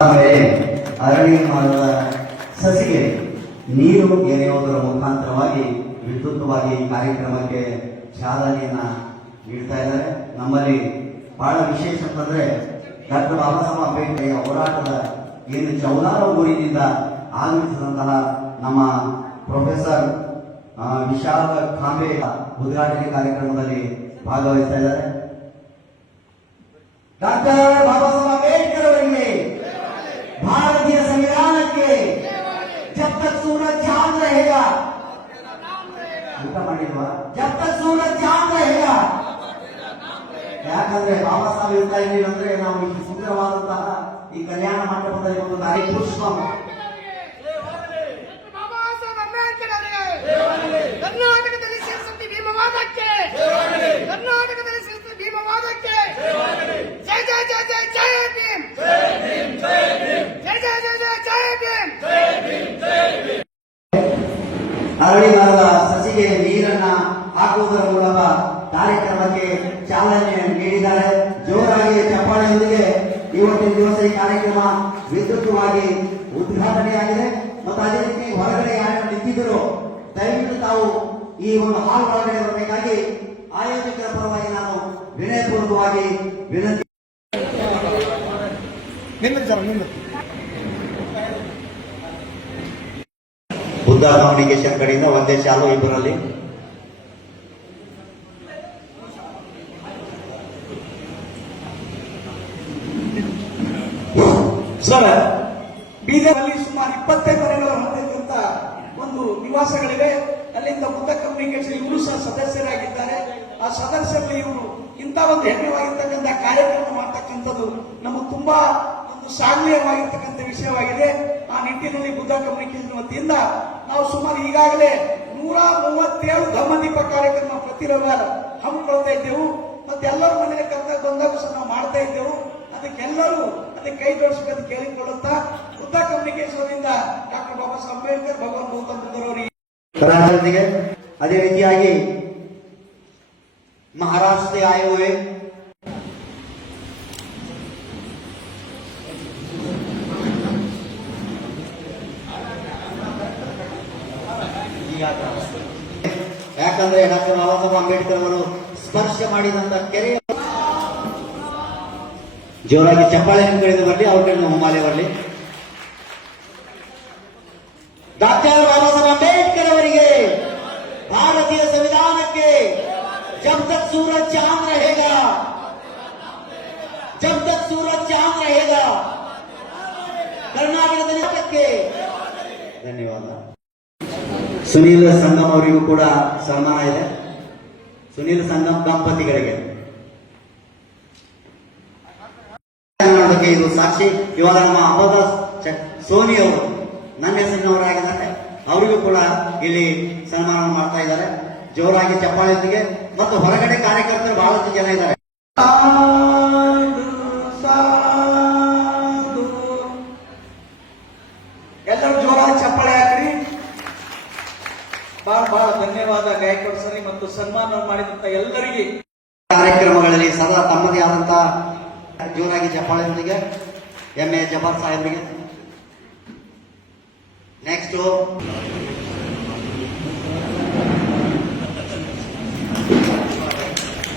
ಅರಣ್ಯ ಮಾಡುವ ಸಸಿಗೆ ನೀರು ಎರೆಯುವುದರ ಮುಖಾಂತರವಾಗಿ ವಿದ್ಯುತ್ವಾಗಿ ಕಾರ್ಯಕ್ರಮಕ್ಕೆ ಚಾಲನೆಯನ್ನ ನೀಡ್ತಾ ಇದ್ದಾರೆ. ನಮ್ಮಲ್ಲಿ ಬಹಳ ವಿಶೇಷ ಅಂತಂದ್ರೆ ಡಾಕ್ಟರ್ ಬಾಬಾ ಸಾಹೇಬ್ ಅಂಬೇಡ್ಕರ್ ಹೋರಾಟದ ಏನು ಚೌದಾರ ಊರಿನಿಂದ ಆಗಮಿಸಿದಂತಹ ನಮ್ಮ ಪ್ರೊಫೆಸರ್ ವಿಶಾಲ ಖಾಂಬೆ ಉದ್ಘಾಟನೆ ಕಾರ್ಯಕ್ರಮದಲ್ಲಿ ಭಾಗವಹಿಸ್ತಾ ಇದ್ದಾರೆ. ಡಾಕ್ಟರ್ ಬಾಬಾ ಸಾಹೇಬ್ ಅಂಬೇಡ್ಕರ್ ಅವರಿಗೆ, भारतीय संविधान के जब तक सूरज चांद रहेगा, जब तक सूरज चांद रहेगा. ಯಾಕಂದ್ರೆ ಬಾಬಾ ಸಾಹೇಬ್ ಹೇಳ್ತಾ ಇದ್ದೀವಿ ಅಂದ್ರೆ ನಾವು ಈ ಸುಂದರವಾದಂತಹ ಈ ಕಲ್ಯಾಣ ಮಂಟಪದಲ್ಲಿ ಒಂದು ದಾರಿ ಪುಷ್ಪ ಕರ್ನಾಟಕದಲ್ಲಿ ಶ್ರೀ ಭೀಮವಾದಕ್ಕೆ, ಕರ್ನಾಟಕದಲ್ಲಿ ಶ್ರೀ ಭೀಮವಾದಕ್ಕೆ ಜಯ ಜಯ ಜಯ ಜಯ ಜಯ ಭೀಮ್, ಜಯ ಜಯ ಜಯ ಜಯ ಜಯ ಭೀಮ್, ಅರಳಿ ಮರದ ಸಸಿಗೆ ನೀರನ್ನ ಹಾಕುವುದರ ಮೂಲಕ ಕಾರ್ಯಕ್ರಮಕ್ಕೆ ಚಾಲನೆ ನೀಡಿದ್ದಾರೆ. ಜೋರಾಗಿ ಚಪ್ಪಾಳೆಯೊಂದಿಗೆ ಇವತ್ತಿನ ದಿವಸ ಈ ಕಾರ್ಯಕ್ರಮ ವಿದ್ಯುಕ್ತವಾಗಿ ಉದ್ಘಾಟನೆಯಾಗಿದೆ. ಮತ್ತು ಅದೇ ರೀತಿ ಹೊರಗಡೆ ಯಾರು ನಿಂತಿದ್ದರು ದಯವಿಟ್ಟು ತಾವು ಈ ಒಂದು ಹಾಲ್ ಒಳಗಡೆ ಬರಬೇಕಾಗಿ ಆಯೋಜಕರ ಪರವಾಗಿ ನಾನು ವಿನಯಪೂರ್ವಕವಾಗಿ ವಿನಂತಿ. ಬುದ್ಧ ಕಮ್ಯುನಿಕೇಶನ್ ಕಡೆಯಿಂದ ಒಂದೇ ಚಾಲು ಇಬ್ಬರಲ್ಲಿ ಸರ್, ಬೀದರ್ನಲ್ಲಿ ಸುಮಾರು 25 ಮನೆಗಳು ಹೊಂದಿದ್ದಂತ ಒಂದು ನಿವಾಸಗಳಿವೆ. ಅಲ್ಲಿಂದ ಬುದ್ಧ ಕಮ್ಯುನಿಕೇಶನ್ ಇವರು ಸಹ ಸದಸ್ಯರಾಗಿದ್ದಾರೆ. ಆ ಸದಸ್ಯರಲ್ಲಿ ಇವರು ಇಂಥ ಒಂದು ಹೆಮ್ಮೆವಾಗಿರ್ತಕ್ಕಂಥ ಕಾರ್ಯಕ್ರಮ ಮಾಡ್ತಕ್ಕಂಥದ್ದು ನಮಗೆ ತುಂಬಾ ಒಂದು ಶ್ಲಾಘನೀಯವಾಗಿರ್ತಕ್ಕಂಥ ವಿಷಯವಾಗಿದೆ. ಆ ನಿಟ್ಟಿನಲ್ಲಿ ಬುದ್ಧ ಕಮ್ಯುನಿಕೇಶನ್ ವತಿಯಿಂದ ನಾವು ಸುಮಾರು ಈಗಾಗಲೇ 137 ಧಮ್ಮದೀಪ ಕಾರ್ಯಕ್ರಮ ಪ್ರತಿ ರವಿವಾರ ಹಮ್ಮಿಕೊಳ್ತಾ ಇದ್ದೆವು. ಮತ್ತೆ ಎಲ್ಲರ ಮನೆಗೆ ಕರೆದಾಗ ಬಂದಾಗ ಸಹ ನಾವು ಮಾಡ್ತಾ ಇದ್ದೆವು. ಅದಕ್ಕೆಲ್ಲರೂ ಅದಕ್ಕೆ ಕೈ ಜೋಡಿಸಬೇಕು ಕೇಳಿಕೊಳ್ಳುತ್ತಾ ಬುದ್ಧ ಕಮ್ಯುನಿಕೇಶನ್ ಡಾಕ್ಟರ್ ಬಾಬಾ ಸಾಹೇಬ್ ಅಂಬೇಡ್ಕರ್, ಭಗವಾನ್ ಗೌತಮ್ ಬುದ್ಧರವರಿಗೆ, ಅದೇ ರೀತಿಯಾಗಿ महाराष्ट्र से आए हुए ಯಾಕಂದ್ರೆ ಡಾಕ್ಟರ್ ಬಾಬಾ ಸಾಹೇಬ್ ಅಂಬೇಡ್ಕರ್ ಅವರು ಸ್ಪರ್ಶ ಮಾಡಿದಂತ ಕೆರೆ ಜೋರಾಗಿ ಚಪ್ಪಾಳೆ ಕಡೆದು ಬರಲಿ, ಅವ್ರ ಕಡೆ ಹುಮ್ಮಾಲೆ ಬರಲಿ. ಡಾಕ್ಟರ್ ಬಾಬಾ ಸಾಹೇಬ್ ಅಂಬೇಡ್ಕರ್ ಅವರಿಗೆ, ಭಾರತೀಯ ಸಂವಿಧಾನಕ್ಕೆ जब तक सूरज चांद रहेगा, जब तक सूरज चांद रहेगा, ಕರ್ನಾಟಕಕ್ಕೆ ಧನ್ಯವಾದ. ಸುನೀಲ್ ಸಂಗಮ್ ಅವರಿಗೂ ಕೂಡ ಸನ್ಮಾನ ಇದೆ. ಸುನೀಲ್ ಸಂಗಮ್ ದಂಪತಿಗಳಿಗೆ ಇದು ಸಾಕ್ಷಿ. ಇವಾಗ ನಮ್ಮ ಅಬ್ಬದ ಸೋನಿ ಅವರು ನನ್ನ ಹೆಸರಿನವರಾಗಿದ್ದಾರೆ, ಅವರಿಗೂ ಕೂಡ ಇಲ್ಲಿ ಸನ್ಮಾನ ಮಾಡ್ತಾ ಇದ್ದಾರೆ. ಜೋರಾಗಿ ಚಪ್ಪಾಳೆಯೊಂದಿಗೆ ಮತ್ತು ಹೊರಗಡೆ ಕಾರ್ಯಕರ್ತರು ಬಹಳಷ್ಟು ಜನ ಇದ್ದಾರೆ. ಎಲ್ಲರೂ ಜೋರಾಗಿ ಚಪ್ಪಾಳೆ ಹಾಕ್ರಿ. ಬಹಳ ಬಹಳ ಧನ್ಯವಾದ ಗಾಯಕವಾಡ ಸರಿ ಮತ್ತು ಸನ್ಮಾನ ಮಾಡಿದಂತ ಎಲ್ಲರಿಗೆ. ಕಾರ್ಯಕ್ರಮಗಳಲ್ಲಿ ಸದಾ ತಮ್ಮದೇ ಆದಂತಹ ಜೋರಾಗಿ ಚಪ್ಪಾಳೆಯೊಂದಿಗೆ ಎಂ.ಎ. ಜಬ್ಬಾರ್ ಸಾಹೇಬರಿಗೆ. ನೆಕ್ಸ್ಟ್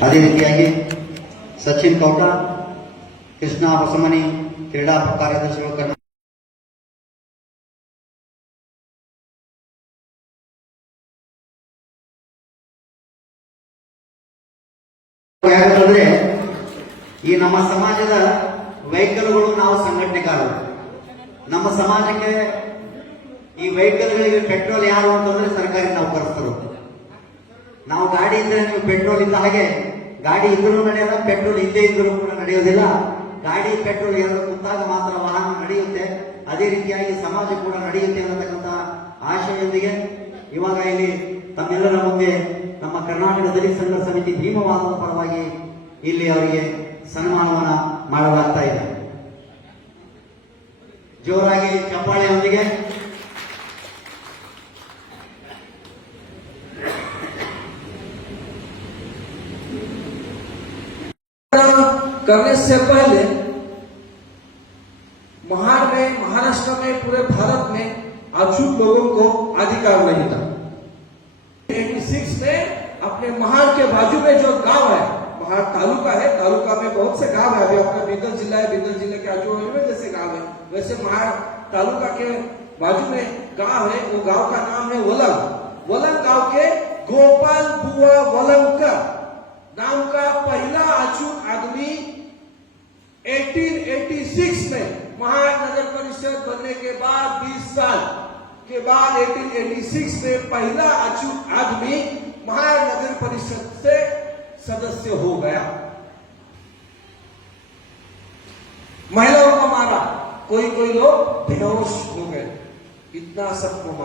ಅದೇ ರೀತಿಯಾಗಿ ಸಚಿನ್ ಕೌಟ, ಕೃಷ್ಣ ಹೊಸಮನಿ ಕ್ರೀಡಾ ಕಾರ್ಯದರ್ಶಿಗಳು. ಯಾಕಂದ್ರೆ ಈ ನಮ್ಮ ಸಮಾಜದ ವೆಹಿಕಲ್ಗಳು ನಾವು ಸಂಘಟನೆಗಾರರು. ನಮ್ಮ ಸಮಾಜಕ್ಕೆ ಈ ವೆಹಿಕಲ್ಗಳಿಗೆ ಪೆಟ್ರೋಲ್ ಯಾರು ಅಂತಂದ್ರೆ ಸರ್ಕಾರಿ ನೌಕರಸ್ಥರು. ನಾವು ಗಾಡಿ ಇದ್ರೆ ನೀವು ಪೆಟ್ರೋಲ್ ಇಲ್ಲ ಹಾಗೆ, ಗಾಡಿ ಇದ್ರೂ ನಡೆಯಲ್ಲ, ಪೆಟ್ರೋಲ್ ಇಲ್ಲೇ ಇದ್ರೂ ಕೂಡ ನಡೆಯೋದಿಲ್ಲ. ಗಾಡಿ ಪೆಟ್ರೋಲ್ ಎರಡು ಕುಂತಾಗ ಮಾತ್ರ ವಾಹನ ನಡೆಯುತ್ತೆ. ಅದೇ ರೀತಿಯಾಗಿ ಸಮಾಜ ಕೂಡ ನಡೆಯುತ್ತೆ ಅನ್ನತಕ್ಕಂಥ ಆಶಯದೊಂದಿಗೆ ಇವಾಗ ಇಲ್ಲಿ ತಮ್ಮೆಲ್ಲರ ಮುಂದೆ ನಮ್ಮ ಕರ್ನಾಟಕ ದಲಿತ ಸಂಘರ್ಷ ಸಮಿತಿ ಭೀಮವಾದದ ಪರವಾಗಿ ಇಲ್ಲಿ ಅವರಿಗೆ ಸನ್ಮಾನವನ್ನ ಮಾಡಲಾಗ್ತಾ ಇದೆ. ಜೋರಾಗಿ ಚಪ್ಪಾಳೆಯೊಂದಿಗೆ करने से पहले महाड़ में, महाराष्ट्र में, पूरे भारत में अछूत लोगों को अधिकार नहीं था। 86 में अपने महाड़ के बाजू में जो गांव है, महाड़ तालुका है, तालुका में बहुत से गांव है, अभी अपना बीदर जिला है, बीदर जिले के आजू बाजू में जैसे गांव है वैसे महाड़ तालुका के बाजू में गांव है, वो गांव का नाम है वलंग। वलंग गांव के गोपाल बुआ वलंगकर नाम का पहला अछूत आदमी 1886 में महाड़ नगर परिषद बनने के बाद 20 साल के बाद 1886 में पहला अछूत आदमी महाड़ नगर परिषद से सदस्य हो गया। महिलाओं को मारा, कोई कोई लोग बेहोश हो गए, इतना सबको मारा।